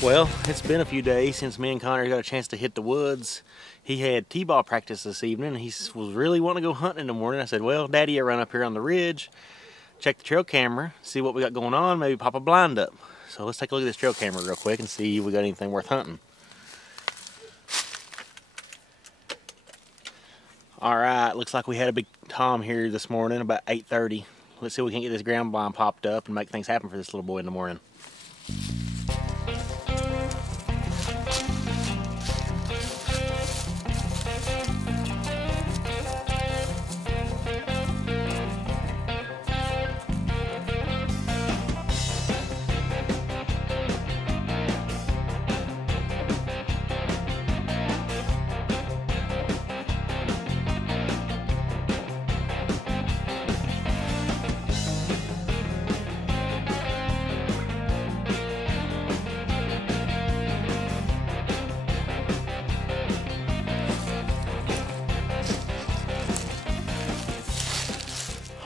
Well, it's been a few days since me and Connor got a chance to hit the woods. He had t-ball practice this evening. He was really wanting to go hunting in the morning. I said, well, Daddy, I run up here on the ridge, check the trail camera, see what we got going on, maybe pop a blind up. So let's take a look at this trail camera real quick and see if we got anything worth hunting. All right, looks like we had a big tom here this morning about 8:30. Let's see if we can get this ground blind popped up and make things happen for this little boy in the morning.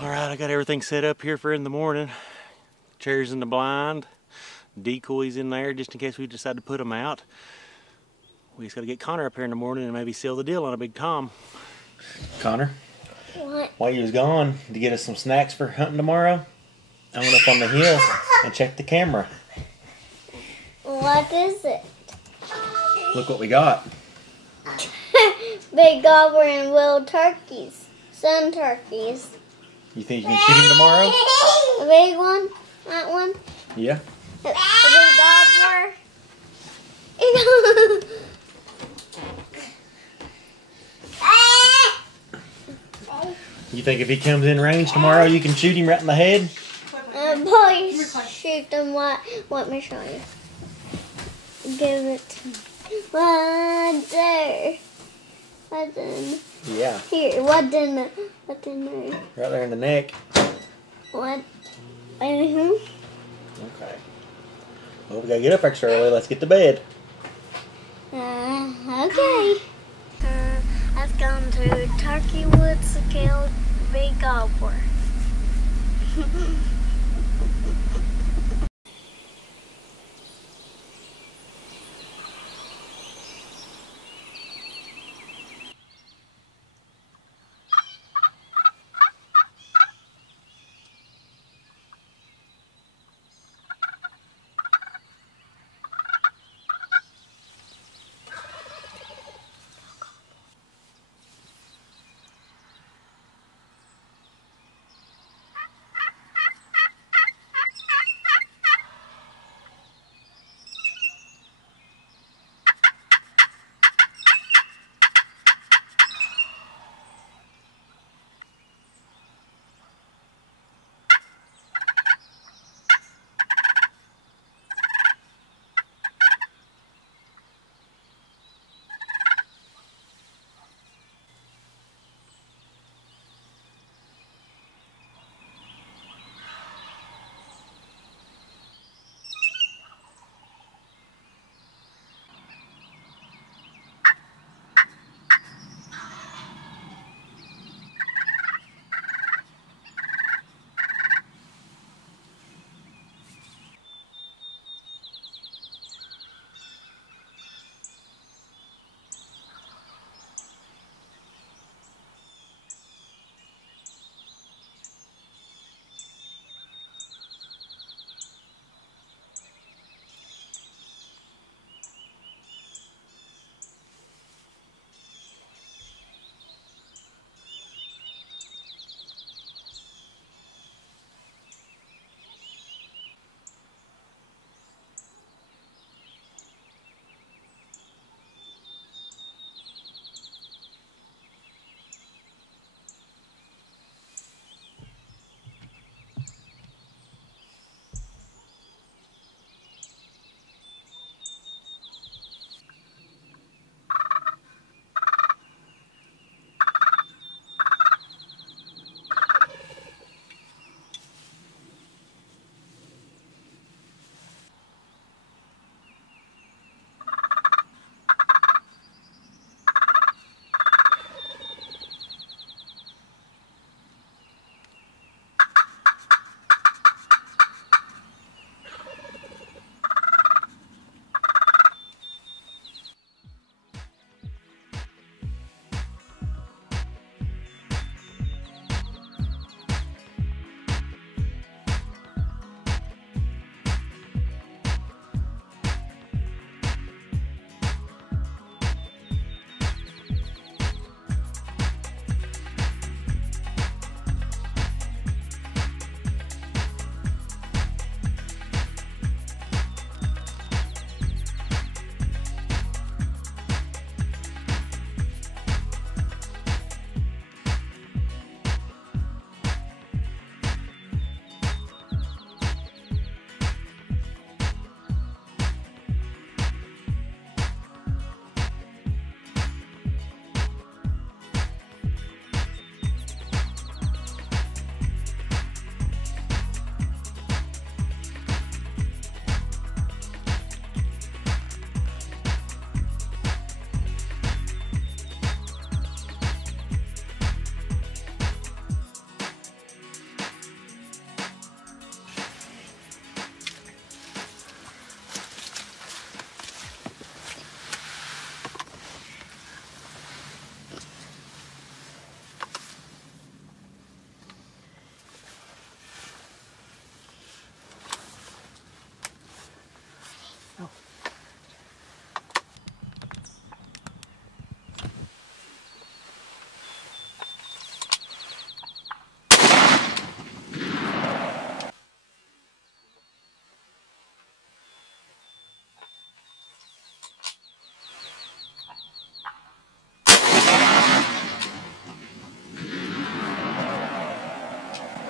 All right, I got everything set up here for in the morning. Chairs in the blind, decoys in there just in case we decide to put them out. We just got to get Connor up here in the morning and maybe seal the deal on a big tom. Connor? What? While you was gone to get us some snacks for hunting tomorrow, I went up on the hill and checked the camera. What is it? Look what we got. Big gobber and little turkeys. Sun turkeys. You think you can shoot him tomorrow? A big one? That one? Yeah. A big gobbler? You think if he comes in range tomorrow, you can shoot him right in the head? Please shoot them. Let me show you. Give it to me. Right there. What's in? Yeah. Here. What's in there? Right there in the neck. What? Okay. Well, we gotta get up extra early. Let's get to bed. Okay. I've gone to Turkey Woods to kill big gobbler.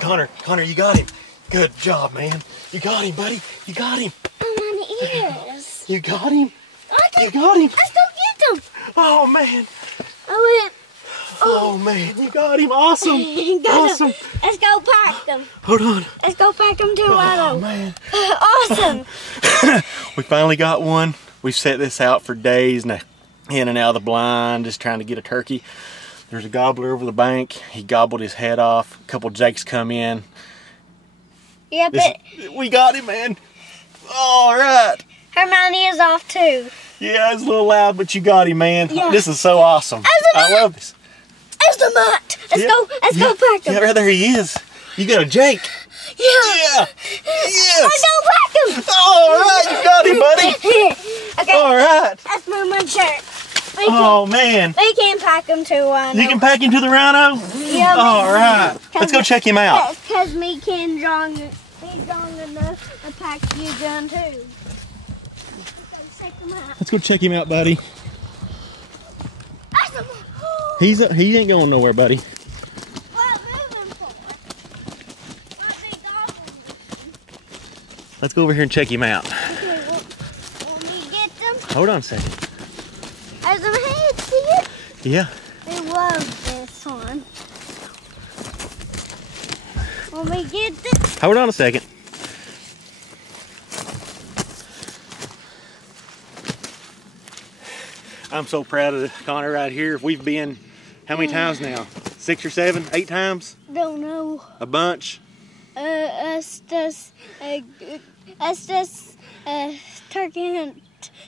Connor, you got him. Good job, man. You got him, buddy. You got him. On my ears. You got him. You got him. Let's go get him. Oh, man. I went. Oh, man. You got him. Awesome. Got Awesome. him. Let's go pack them. Hold on. Let's go pack them too, Oh, Otto. man. Awesome. We finally got one. We've set this out for days now, in and out of the blind, just trying to get a turkey. There's a gobbler over the bank. He gobbled his head off. A couple jakes come in. Yeah, but We got him, man. All right. Hermione is off too. Yeah, it's a little loud, but you got him, man. Yeah. This is so awesome. I love this. There's the mutt. Let's go pack him. Yeah, right there he is. You got a jake. Yeah. Yeah. Yes. Let's go pack him. All right, you got him, buddy. Okay. All right. Let's move my shirt. Oh, man. We can pack him too, Otto. You can pack him to the rhino? Yeah. All right. Let's go check him out. Because me can strong enough to pack you gun too. Let's go check him out. Let's go check him out, buddy. Awesome. He ain't going nowhere, buddy. What moving for? What big dog moving? Let's go over here and check him out. Okay, will we get them? Hold on a second. There's some heads, see it? Yeah. We love this one. When we get this, Hold on a second. I'm so proud of Connor right here. We've been, how many times now? 6 or 7, 8 times? don't know. A bunch? Us just turkey hunt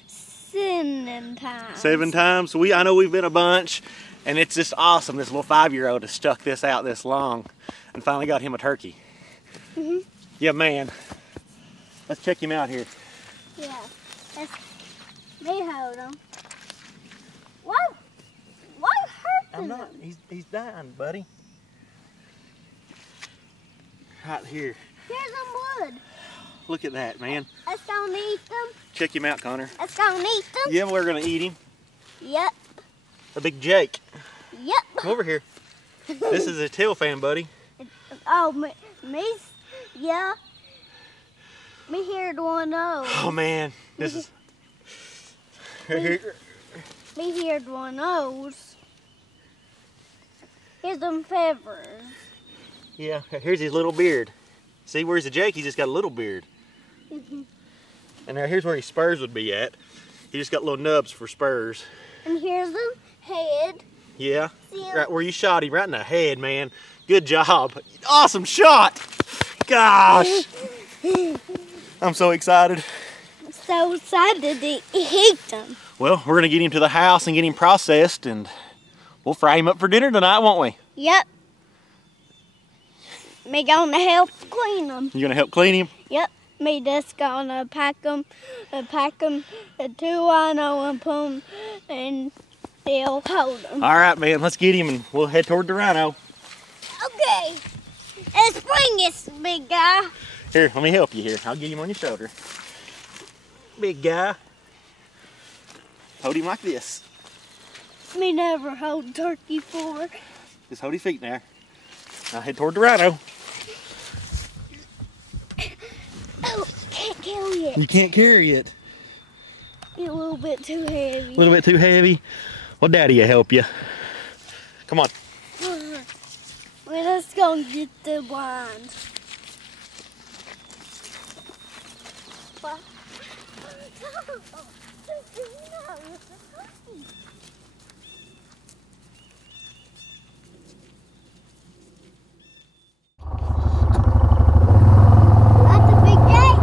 7 times. 7 times. So I know we've been a bunch, and it's just awesome. This little 5-year-old has stuck this out this long and finally got him a turkey. Yeah, man. Let's check him out here. Yeah. They hold him. What hurt I'm him? not. He's dying, buddy. Right here. Here's some wood. Look at that, man. Let's go and eat them. Check him out, Connor. Let's go and eat them. Yeah, we're gonna eat him. Yep. A big Jake. Yep. Come over here. This is a tail fan, buddy. Oh, me, yeah. Me heard one of those. Oh man, this is. Me heard one of those. Here's some feathers. Yeah, here's his little beard. See, where's the Jake? He's just got a little beard. And now here's where his spurs would be at. He just got little nubs for spurs. And here's them head. Yeah, See him? right where you shot him, right in the head, man. Good job. Awesome shot. Gosh. I'm so excited. So excited to eat them. Well, we're gonna get him to the house and get him processed, and we'll fry him up for dinner tonight, won't we? Yep. Me gonna help clean them. You gonna help clean him? Yep. Me just gonna pack them to Rhino and put them and they'll hold them. All right, man. Let's get him, and we'll head toward the rhino. Okay. Let's bring this big guy. Here, let me help you here. I'll get him on your shoulder. Big guy. Hold him like this. Me never hold turkey before. Just hold his feet now. Now head toward the rhino. Oh, can't carry it. You can't carry it. It's a little bit too heavy. A little bit too heavy. Well, Daddy will help you. Come on. Well, let's go and get the blind. That's a big Jake.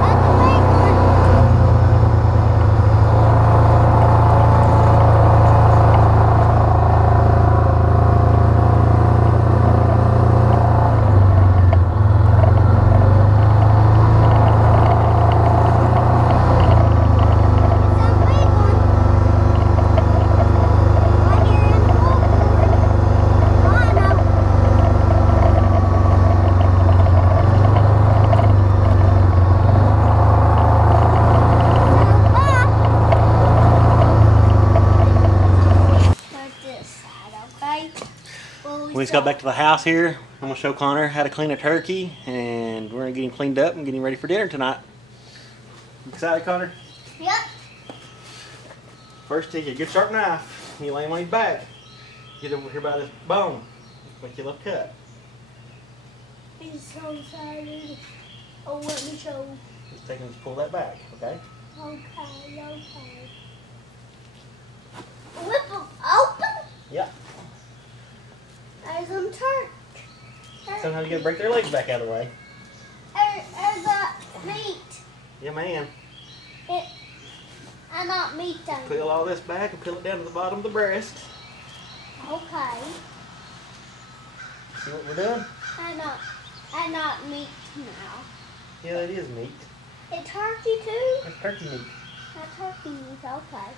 That's a big one. Some big ones. got back to the house here. I'm gonna show Connor how to clean a turkey, and we're gonna get him cleaned up and get him ready for dinner tonight. Excited, Connor? Yep. First, take a good sharp knife. You lay him on his back. Get over here by this bone. Make your little cut. He's so excited. Oh, let me show. Just take and just pull that back, okay? Okay. Whip them open? Yeah. There's some turkey. Sometimes you gotta break their legs back out of the way. There's meat. Yeah, man. I not meat on it. Peel all this back and peel it down to the bottom of the breast. Okay. See what we're doing? I not meat now. Yeah, it is meat. It's turkey too? It's turkey meat. Not turkey meat, okay.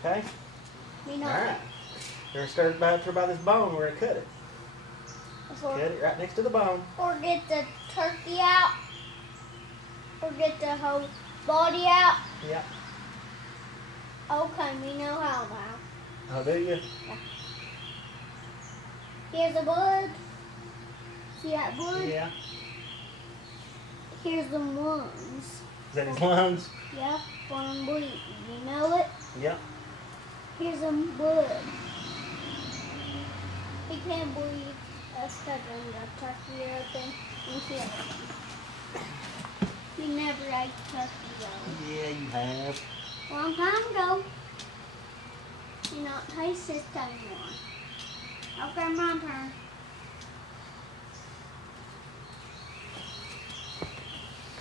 Okay? Me not. Alright. We're gonna start by this bone. We're gonna cut it. Or, Cut it right next to the bone. or get the turkey out. Or get the whole body out. Yeah. Okay, we know how now. Oh, do you? Here's the blood. See that blood? Yeah. Here's the lungs. Is that his lungs? Yep, one bleeding. You know it? Yeah. Here's some blood. He can't bleed. That's because of the turkey open and kill him. You never ate turkey though. Yeah, you have. Long time ago. You not taste this anymore. Okay, my turn.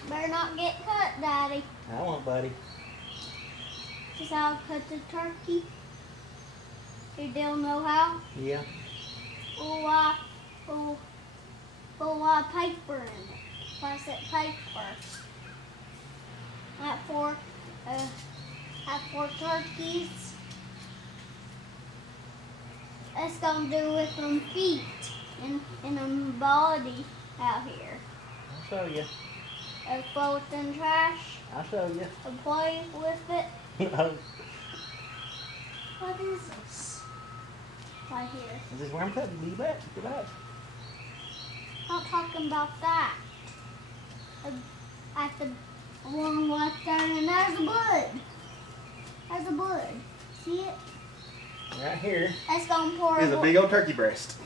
Better not get cut, Daddy. I won't, buddy. Just how to cut the turkey. You don't know how? Yeah. Why paper in it? Plastic paper. That for turkeys. That's gonna do with them feet and them body out here. I'll show you. They throw it in trash. I'll show you. And play with it. What is this? Right here. This is where I'm cutting. Be back. Get back. Not talking about that. At the one left there, and there's the blood. There's the blood. See it? Right here That's gonna pour. is a big old turkey breast.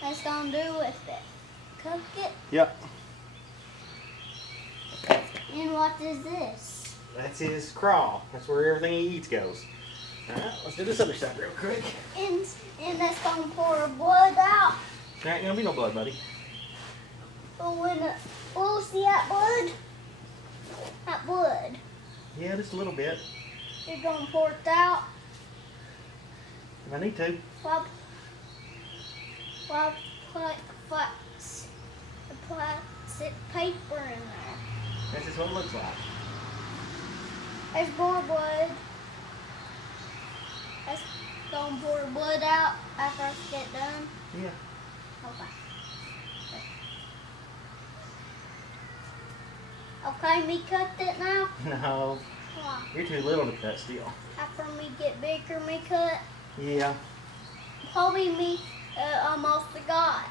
That's gonna do with it. Cook it. Yep. And what is this? That's his craw. That's where everything he eats goes. Alright, let's do this other side real quick. And that's gonna pour blood out. There ain't gonna be no blood, buddy. Oh, see that blood? That blood. Yeah, just a little bit. You're gonna pour it out. If I need to. Put plastic paper in there. That's just what it looks like. There's more blood. Let's gonna pour blood out after I get done. Yeah. Okay, me cut it now? No. Why? You're too little to cut still. After me get bigger, me cut? Yeah. Probably me almost got.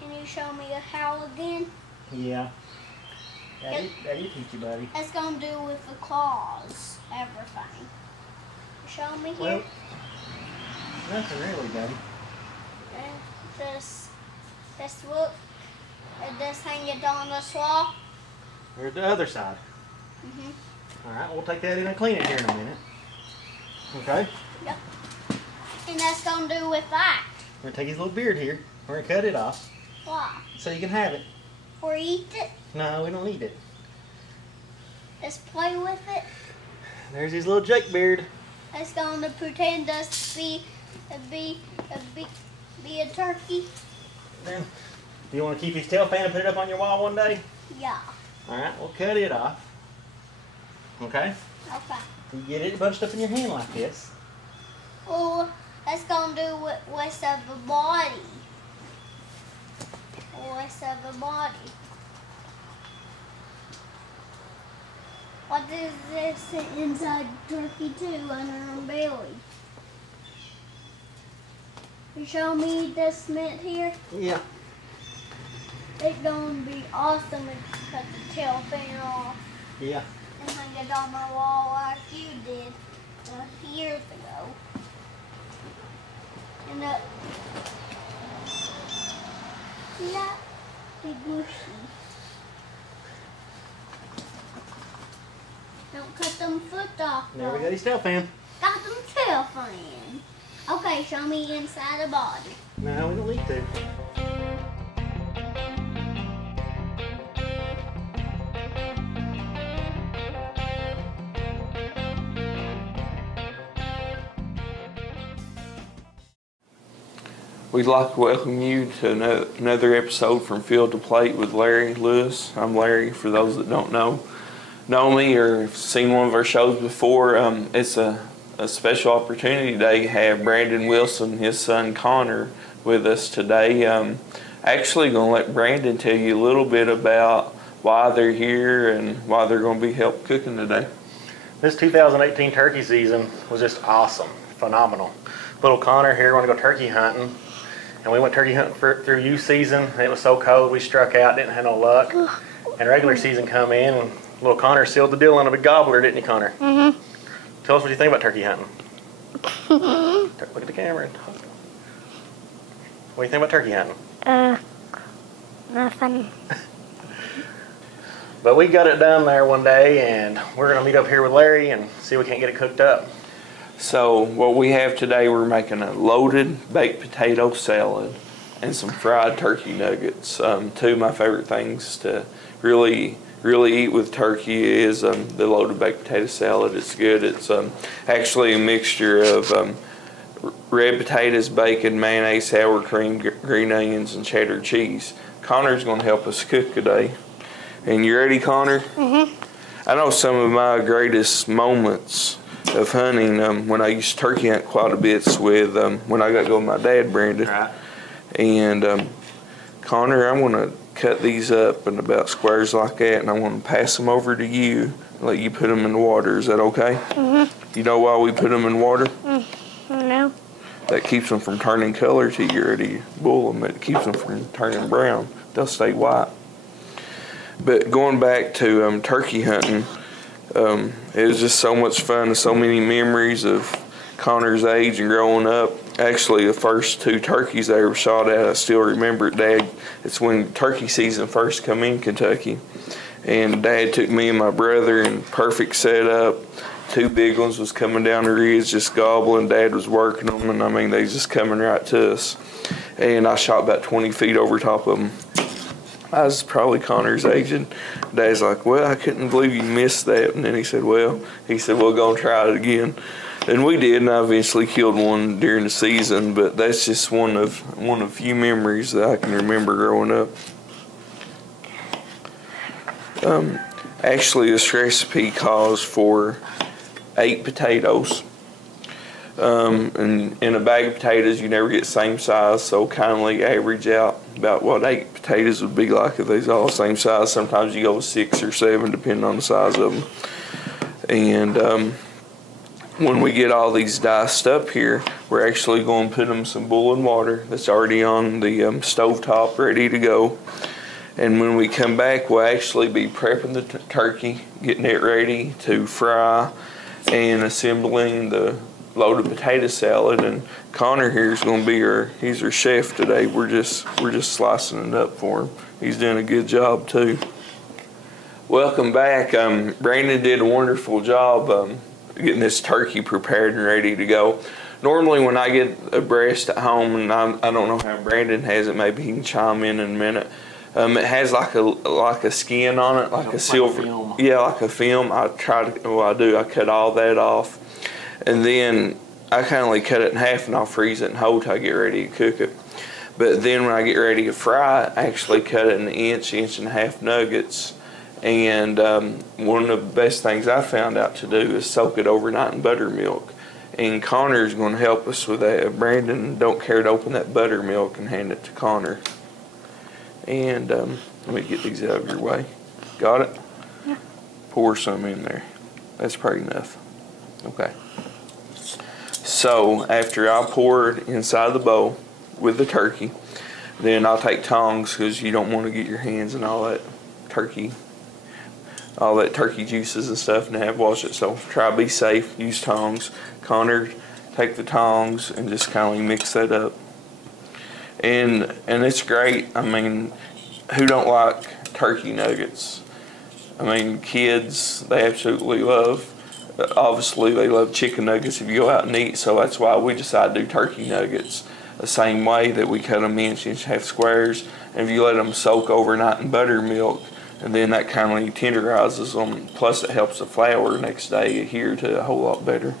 Can you show me how again? Yeah. That you teach you, buddy. That's gonna do with the claws, everything. Show me here. Well, nothing really, buddy. And just look. And just hang it on the wall. There's the other side. Alright, we'll take that in and clean it here in a minute. Okay? Yep. And that's gonna do with that. We're gonna take his little beard here. We're gonna cut it off. Why? So you can have it. Or eat it? No, we don't need it. Just play with it. There's his little Jake beard. It's gonna pretend us to be a turkey. Then, do you want to keep his tail fan and put it up on your wall one day? Yeah. Alright, we'll cut it off. Okay? Okay. You get it bunched up in your hand like this. Well, that's gonna do with rest of the body. Rest of the body. What is this inside turkey too under her belly? You show me this mint here? Yeah. It's gonna be awesome if you cut the tail fan off Yeah. and hang it on my wall like you did years ago. And see that? Big bushy. Don't cut them foot off. There we got his tail fan. Got them tail fan. Okay, show me inside the body. No, we don't need to. We'd like to welcome you to another episode from Field to Plate with Larry Lewis. I'm Larry, for those that don't know me or have seen one of our shows before. It's a special opportunity today to have Brandon Wilson and his son Connor with us today. Actually going to let Brandon tell you a little bit about why they're here and why they're going to be help cooking today. This 2018 turkey season was just awesome, phenomenal. Little Connor here wanted to go turkey hunting. And we went turkey hunting through youth season. It was so cold, we struck out, didn't have no luck. And regular season come in, and little Connor sealed the deal on a big gobbler, didn't he, Connor? Mm-hmm. Tell us what you think about turkey hunting. Look at the camera. What do you think about turkey hunting? Nothing. But we got it done there one day, and we're going to meet up here with Larry and see if we can't get it cooked up. So what we have today, we're making a loaded baked potato salad and some fried turkey nuggets. Two of my favorite things to really eat with turkey is the loaded baked potato salad. It's good. It's actually a mixture of red potatoes, bacon, mayonnaise, sour cream, green onions, and cheddar cheese. Connor's going to help us cook today. And you ready, Connor? Mm-hmm. I know some of my greatest moments of hunting when I used to turkey hunt quite a bit with when I got to go with my dad, Brandon. Right. And Connor, I'm going to cut these up in about squares like that, and I want to pass them over to you and let you put them in the water. Is that okay? Mm-hmm. You know why we put them in water? No. That keeps them from turning color till you're ready to boil them. It keeps them from turning brown. They'll stay white. But going back to turkey hunting, it was just so much fun and so many memories of Connor's age and growing up. Actually, the first two turkeys they were shot at, I still remember it, Dad. It's when turkey season first come in Kentucky. And Dad took me and my brother in perfect setup. Two big ones was coming down the ridge just gobbling. Dad was working them, and I mean, they was just coming right to us. And I shot about 20 feet over top of them. I was probably Connor's age, and Dad's like, well, I couldn't believe you missed that. And then he said, we're going to try it again. And we did, and I eventually killed one during the season, but that's just one of few memories that I can remember growing up. Actually, this recipe calls for 8 potatoes. And in a bag of potatoes, you never get the same size, so kindly average out about what 8 potatoes would be like if they's all the same size. Sometimes you go with 6 or 7, depending on the size of them. And when we get all these diced up here, we're actually going to put them in some boiling water that's already on the stovetop, ready to go. And when we come back, we'll actually be prepping the turkey, getting it ready to fry, and assembling the loaded potato salad. And Connor here is going to be he's our chef today. We're just slicing it up for him. He's doing a good job too. Welcome back. Brandon did a wonderful job getting this turkey prepared and ready to go. Normally when I get a breast at home, and I don't know how Brandon has it, maybe he can chime in a minute. It has like a skin on it, like a silver, film. Yeah, like a film. I cut all that off. And then I kindly cut it in half, and I'll freeze it and hold till I get ready to cook it. But then when I get ready to fry it, I actually cut it in inch and a half nuggets. And one of the best things I found out to do is soak it overnight in buttermilk. And Connor's going to help us with that. Brandon don't care to open that buttermilk and hand it to Connor. And let me get these out of your way. Got it? Yeah. Pour some in there. That's probably enough. Okay. So after I pour it inside the bowl with the turkey, then I'll take tongs because you don't want to get your hands in all that turkey juices and stuff and have wash it. So try to be safe, use tongs. Connor, take the tongs and just kind of mix that up. And it's great. I mean, who don't like turkey nuggets? I mean, kids, they absolutely love. Obviously, they love chicken nuggets if you go out and eat, so that's why we decided to do turkey nuggets the same way, that we cut them inch-and-a-half squares, and if you let them soak overnight in buttermilk, and then that kind of tenderizes them, plus it helps the flour next day adhere to a whole lot better.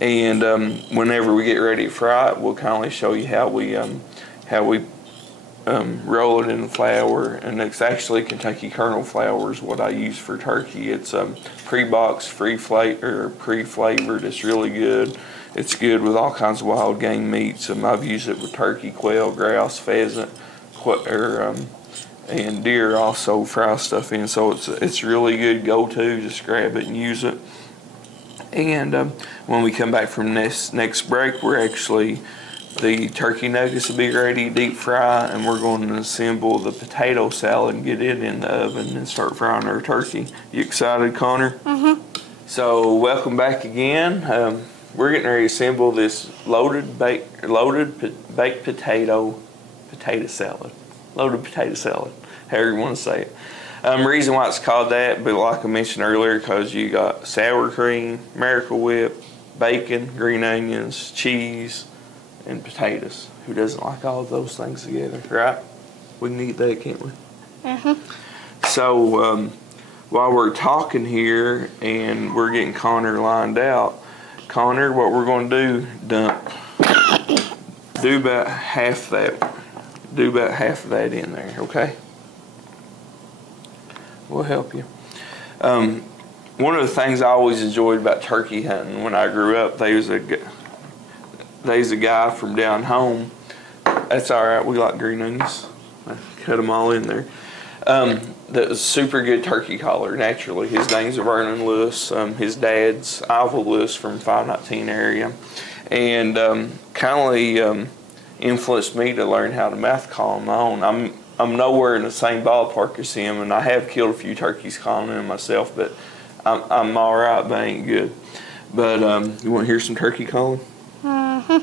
And whenever we get ready to fry it, we'll kind of show you how we roll it in the flour, and it's actually Kentucky kernel flour is what I use for turkey. It's pre-boxed, pre-flavored. It's really good. It's good with all kinds of wild game meats. I've used it with turkey, quail, grouse, pheasant, and deer also, fry stuff in. So it's really good go-to. Just grab it and use it. And when we come back from this next break, the turkey nuggets will be ready to deep fry, and we're going to assemble the potato salad and get it in the oven and start frying our turkey. You excited, Connor? Mm-hmm. So welcome back again. We're getting ready to assemble this loaded baked potato salad. Loaded potato salad, however you want to say it. Reason why it's called that, but like I mentioned earlier, because you got sour cream, Miracle Whip, bacon, green onions, cheese, and potatoes. Who doesn't like all of those things together, right? We can eat that, can't we? Mm-hmm. So while we're talking here and we're getting Connor lined out, Connor, what we're going to do about half that. Do about half of that in there, okay? We'll help you. One of the things I always enjoyed about turkey hunting when I grew up, there's a guy from down home. That's all right. We like green onions. I cut them all in there. That was super good turkey caller, naturally. His name's Vernon Lewis. His dad's Ivor Lewis from 519 area. And kind of influenced me to learn how to mouth call on my own. I'm nowhere in the same ballpark as him, and I have killed a few turkeys calling them myself, but I'm all right, but I ain't good. But you want to hear some turkey calling? Mm-hmm.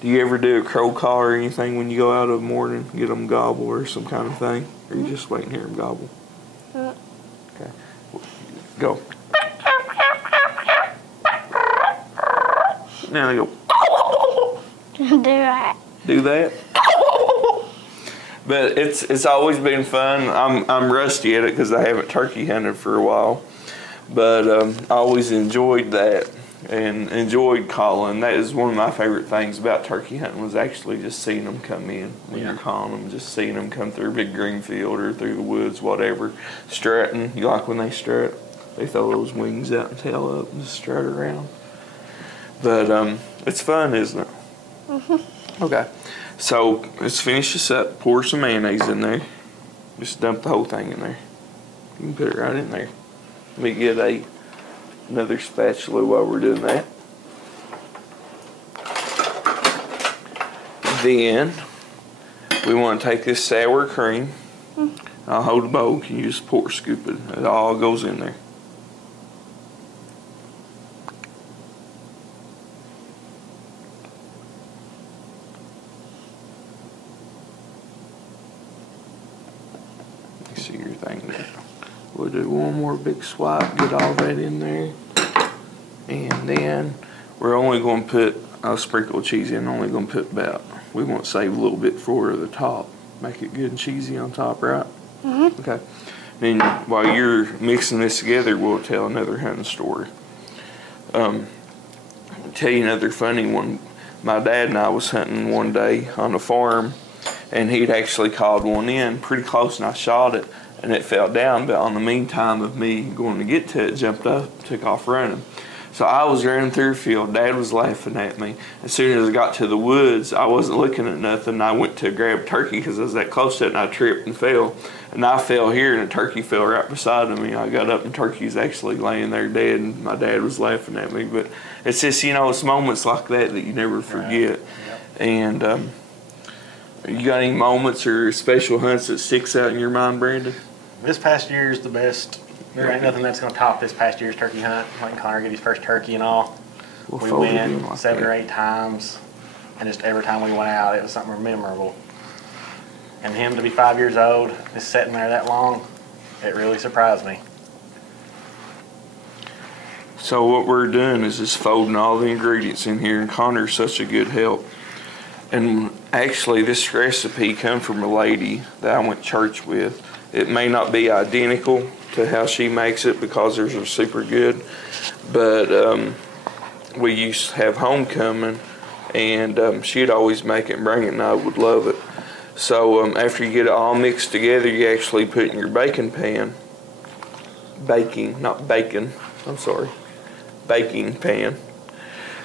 Do you ever do a crow call or anything when you go out of the morning, get them gobble or some kind of thing? Or you just wait and hear them gobble? Okay. Go. Now they go. Do that. Do that? But it's always been fun. I'm rusty at it because I haven't turkey hunted for a while. But I always enjoyed that and enjoyed calling. That is one of my favorite things about turkey hunting, was actually just seeing them come in when you're calling them. Just seeing them come through a big green field or through the woods, whatever. Strutting. You like when they strut? They throw those wings out and tail up and just strut around. But it's fun, isn't it? Mm-hmm. Okay. So let's finish this up. Pour some mayonnaise in there. Just dump the whole thing in there. You can put it right in there. Let me get another spatula while we're doing that. Then we want to take this sour cream. I'll hold the bowl. Can you just scoop it? It all goes in there. See your thing there. We'll do one more big swipe, get all that in there. And then we're only going to put, I'll sprinkle cheese in, only going to put about, we want to save a little bit for the top. Make it good and cheesy on top, right? Mm-hmm. Okay. Then while you're mixing this together, we'll tell another hunting story. I'll tell you another funny one. My dad and I was hunting one day on a farm, and he'd actually called one in pretty close, and I shot it, and it fell down. But on the meantime of me going to get to it, jumped up, took off running. So I was running through the field. Dad was laughing at me. As soon as I got to the woods, I wasn't looking at nothing. I went to grab turkey because I was that close to it, and I tripped and fell. And I fell here, and a turkey fell right beside of me. I got up, and turkey's actually laying there dead, and my dad was laughing at me. But it's just, you know, it's moments like that that you never forget. And you got any moments or special hunts that sticks out in your mind, Brandon? This past year is the best. There ain't nothing that's going to top this past year's turkey hunt. Letting Connor get his first turkey and all. We went like 7 or 8 times, and just every time we went out, it was something memorable. And him to be 5 years old, just sitting there that long, it really surprised me. So what we're doing is just folding all the ingredients in here, and Connor's such a good help. And actually, this recipe come from a lady that I went to church with. It may not be identical to how she makes it because hers are super good, but we used to have homecoming, and she'd always make it and bring it, and I would love it. So after you get it all mixed together, you actually put it in your baking pan. Baking pan.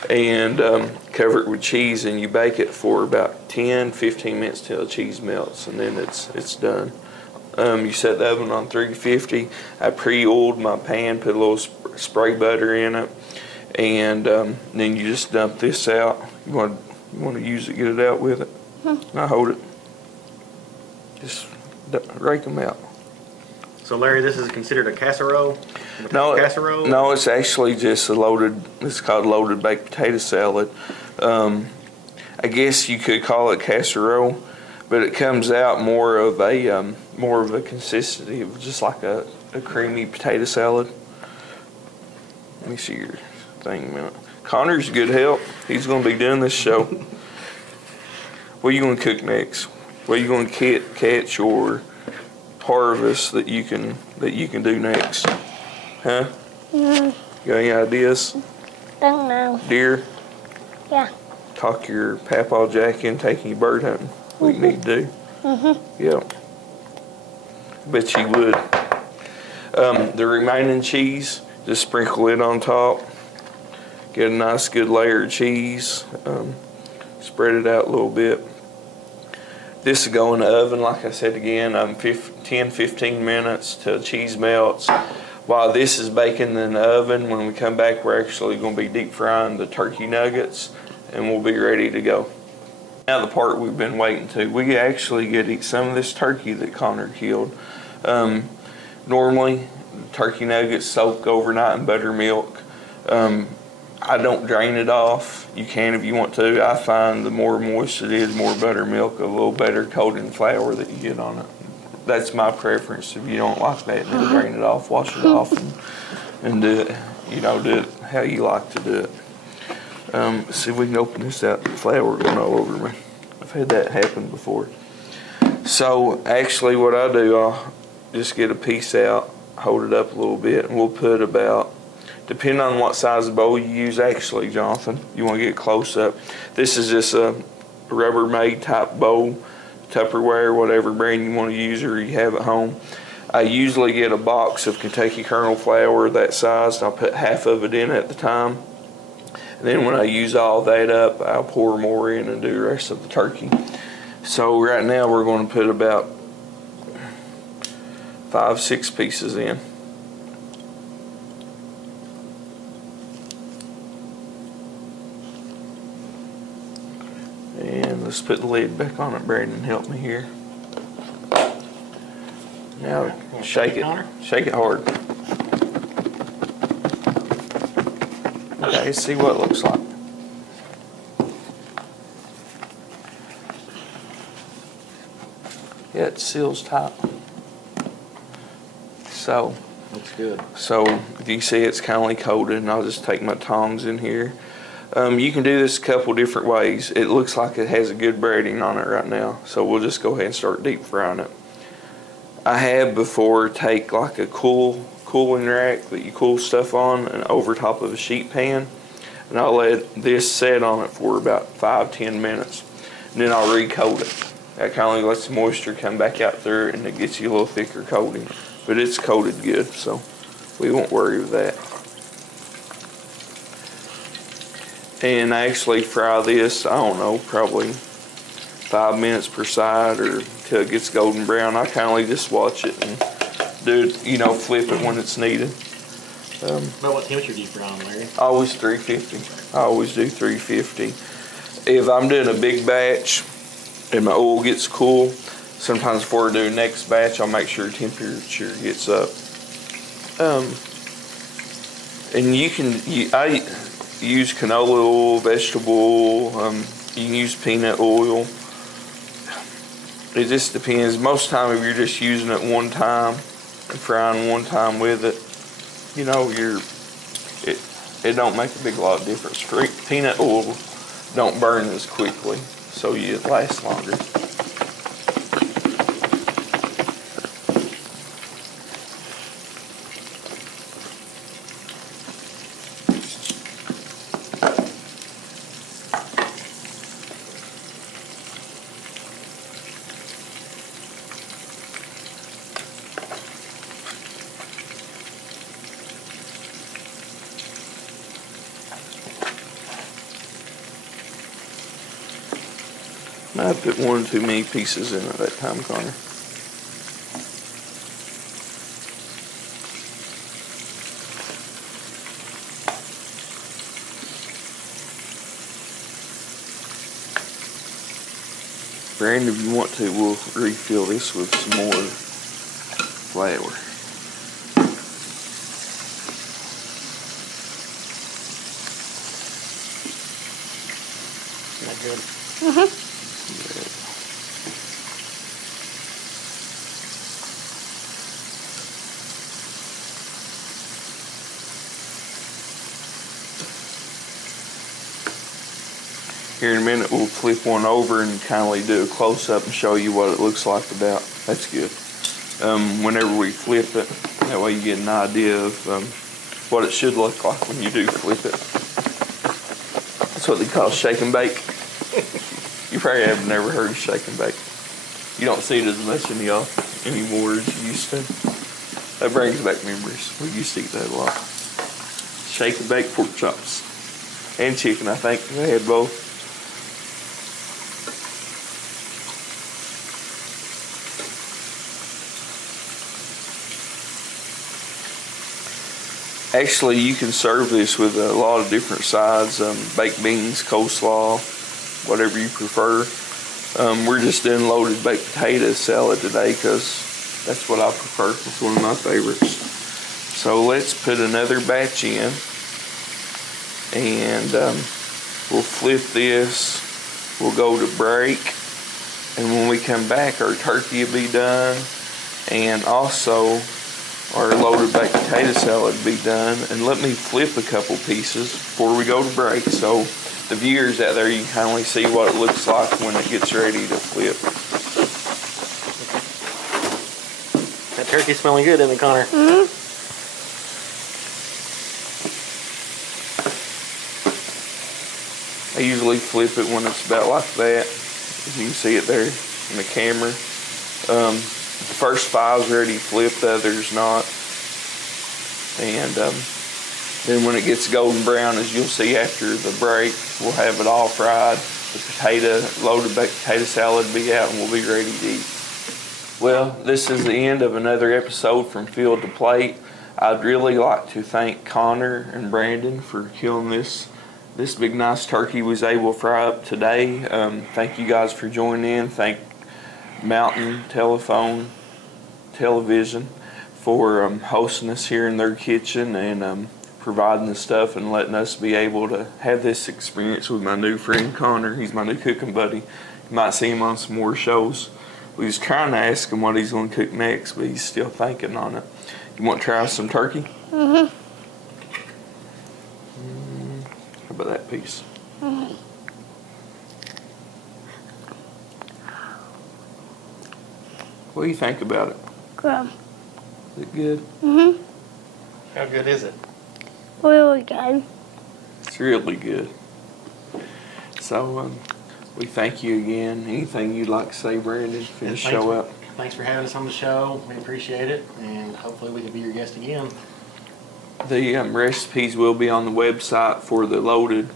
And cover it with cheese, and you bake it for about 10-15 minutes till the cheese melts, and then it's done. You set the oven on 350. I pre-oiled my pan, put a little spray butter in it, and then you just dump this out. You want to use it, get it out with it. Now hold it. Just rake them out. So Larry, this is considered a casserole? Casserole? No, it's actually just it's called loaded baked potato salad. I guess you could call it casserole, but it comes out more of a consistency of just like a creamy potato salad. Let me see your thing a minute. Connor's good help. He's going to be doing this show. What are you going to cook next? What are you going to catch or harvest that you can do next? Huh? You got any ideas? Don't know. Deer? Yeah. Talk your Papa Jack in taking you bird hunting. We need to do. Yeah. Bet you would. The remaining cheese, just sprinkle it on top. Get a nice good layer of cheese. Spread it out a little bit. This will go in the oven, like I said again, 10-15 minutes till cheese melts. While this is baking in the oven, when we come back, we're actually going to be deep frying the turkey nuggets, and we'll be ready to go. Now the part we've been waiting to. We actually get to eat some of this turkey that Connor killed. Normally, turkey nuggets soak overnight in buttermilk. I don't drain it off. You can if you want to. I find the more moist it is, more buttermilk, a little better coating flour that you get on it. That's my preference. If you don't like that, then drain it off, wash it off, and do it. Do it how you like to do it. See if we can open this out. The flour going all over me. I've had that happen before. So actually, what I do, I'll just get a piece out, hold it up a little bit, and we'll put about, depending on what size of bowl you use, actually, Jonathan, you want to get close up. This is just a Rubbermaid type bowl, Tupperware, whatever brand you want to use or you have at home. I usually get a box of Kentucky kernel flour that size, and I'll put half of it in at the time. And then when I use all that up, I'll pour more in and do the rest of the turkey. So right now we're going to put about 5-6 pieces in. And let's put the lid back on it. Brandon, help me here. Now shake it. Shake it hard. Okay, let's see what it looks like. Yeah, it seals tight. So looks good. So if you see it's kindly coated, and I'll just take my tongs in here. You can do this a couple different ways. It looks like it has a good breading on it right now, so we'll just go ahead and start deep frying it. I have before take like a cooling rack that you cool stuff on and over top of a sheet pan, and I'll let this set on it for about 5-10 minutes, and then I'll recoat it. That kind of lets the moisture come back out through it, and it gets you a little thicker coating. But it's coated good, so we won't worry with that. and I actually fry this, I don't know, probably 5 minutes per side or till it gets golden brown. I kind of just watch it and do it, you know, flip it when it's needed. About what temperature do you fry on, Larry? Always 350. I always do 350. If I'm doing a big batch and my oil gets cool, sometimes before I do the next batch, I'll make sure temperature gets up. And I use canola oil, vegetable oil, you can use peanut oil. It just depends. Most of the time, if you're just using it one time and frying one time with it, you know, it don't make a big lot of difference. Peanut oil don't burn as quickly, so it lasts longer. I put one too many pieces in at that time, Connor. Brandon, if you want to, we'll refill this with some more flour. Isn't that good? Mm-hmm. Here in a minute, we'll flip one over and kindly do a close-up and show you what it looks like about. That's good. Whenever we flip it, that way you get an idea of what it should look like when you do flip it. That's what they call shake and bake. You probably have never heard of shake and bake. You don't see it as much anymore as you used to. That brings back memories. We used to eat that a lot. Shake and bake pork chops. And chicken, I think. They had both. Actually, you can serve this with a lot of different sides, baked beans, coleslaw, whatever you prefer. We're just doing loaded baked potato salad today because that's what I prefer. It's one of my favorites. So let's put another batch in, and we'll flip this. We'll go to break, and when we come back, our turkey will be done, and also our loaded baked potato salad will be done. And let me flip a couple pieces before we go to break, so the viewers out there, you can kindly see what it looks like when it gets ready to flip. That turkey's smelling good, isn't it, Connor? Mm-hmm. I usually flip it when it's about like that. You can see it there in the camera. The first 5's already flipped, the others not. And then when it gets golden brown, as you'll see after the break, we'll have it all fried. The loaded baked potato salad will be out and we'll be ready to eat. Well, this is the end of another episode from Field to Plate. I'd really like to thank Connor and Brandon for killing this big nice turkey we was able to fry up today. Thank you guys for joining in. Thank Mountain Television for hosting us here in their kitchen and providing the stuff and letting us be able to have this experience with my new friend Connor. He's my new cooking buddy. You might see him on some more shows. We was trying to ask him what he's going to cook next, but he's still thinking on it. You want to try some turkey? Mm-hmm. How about that piece? Mm-hmm. What do you think about it? Good. Is it good? Mm-hmm. How good is it? Really good. It's really good. So, we thank you again. Anything you'd like to say, Brandon, to finish the show up? Thanks for having us on the show. We appreciate it, and hopefully we can be your guest again. The recipes will be on the website for the loaded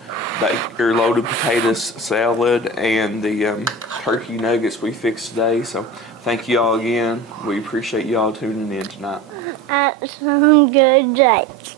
loaded potatoes salad and the turkey nuggets we fixed today. So thank you all again. We appreciate y'all tuning in tonight. At some good dates.